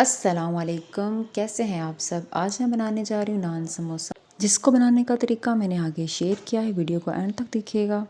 अस्सलाम वालेकुम, कैसे हैं आप सब। आज मैं बनाने जा रही हूँ नान समोसा, जिसको बनाने का तरीका मैंने आगे शेयर किया है। वीडियो को एंड तक देखिएगा।